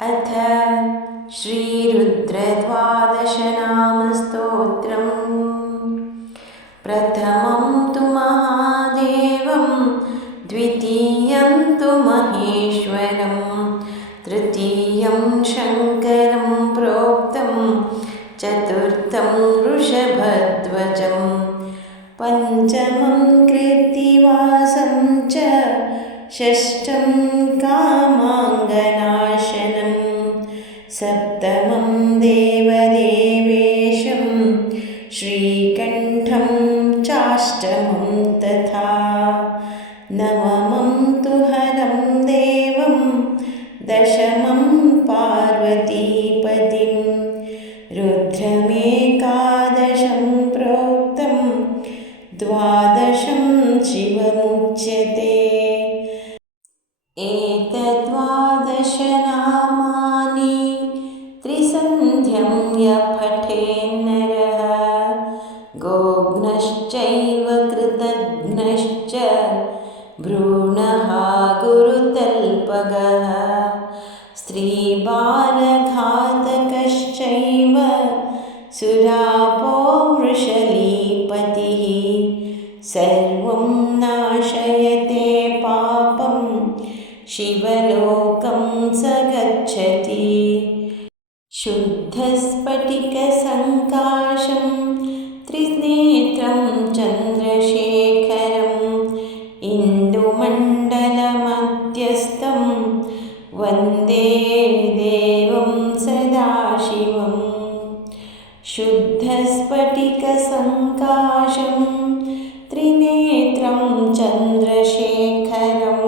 अथ श्रीरुद्रद्वादशनामस्तोत्रम्। प्रथमं तु महादेवं, द्वितीयं तु महेश्वरं, तृतीयं शङ्करं प्रोक्तं, चतुर्थं वृषभध्वजं, पञ्चमं कृत्तिवासं च, षष्ठं कामाङ्गनाशनं, सप्तमं देवदेवेशं, श्रीकण्ठं चाष्टमं तथा, नवमं तु हरं देवं, दशमं पार्वतीपतिं, रुद्रमेकादशं प्रोक्तं, द्वादशं शिवमुच्यते। एतद्वादशनामानि त्रिसन्ध्यं यः पठेन्नरः, गोघ्नश्चैव कृतघ्नश्च, भ्रूणः गुरुतल्पगः, स्त्रीबालघातकश्चैव, सुरापो वृषलीपतिः, सर्वं नाशयते पापं, शिवलोकं स गच्छति। शुद्धस्फटिकसङ्काशं त्रिनेत्रं चन्द्रशेखरं, इन्दुमण्डलमध्यस्थं, वन्दे देवं सदाशिवं। शुद्धस्फटिकसङ्काशं त्रिनेत्रं चन्द्रशेखरं,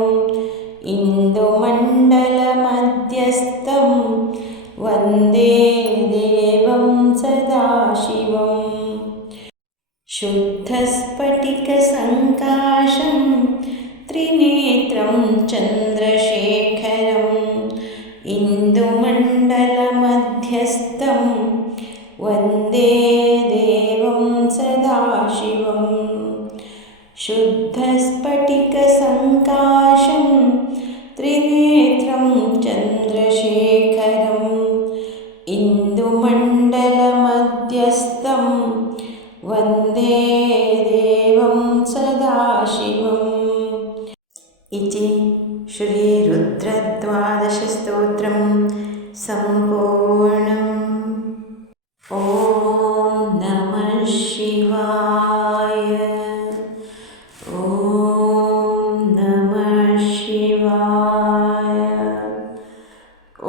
इन्दुमण्डलमध्यस्थं, वन्दे देवं सदाशिवं। शुद्धस्फटिकसङ्काशं त्रिनेत्रं चन्द्रशेखरं, इन्दुमण्डलमध्यस्थं, वन्दे देवं सदाशिवं। शुद्धस्फटिकसङ्काशं त्रिनेत्रं चन्द्रशेखरं, इन्दुमण्डलमध्यस्थं, वन्दे देवं सदाशिवम्। इति श्रीरुद्रद्वादशस्तोत्रं सम्पूर्णम्। ॐ नमः शिवाय। ॐ नमः शिवाय। ॐ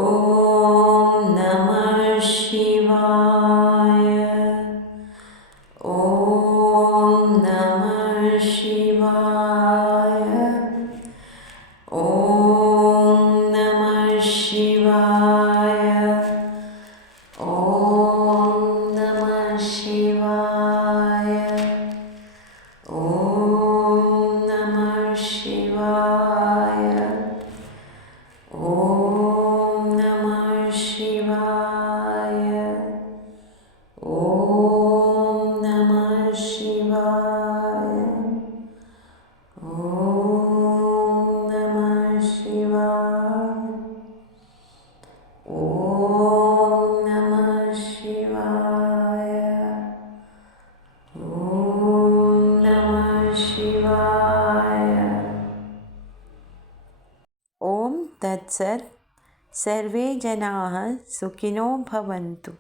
नमः शिवाय। ॐ नमः शिवाय। ॐ नमः शिवाय। ॐ नमः शिवाय। ॐ नमः शिवाय। ॐ नमः शिवाय। ॐ नमः शिवाय। ॐ नमः शिवाय। ॐ नमः शिवाय। ॐ नमः शिवाय। ॐ तत्सत्। सर्वे जनाः सुखिनो भवन्तु।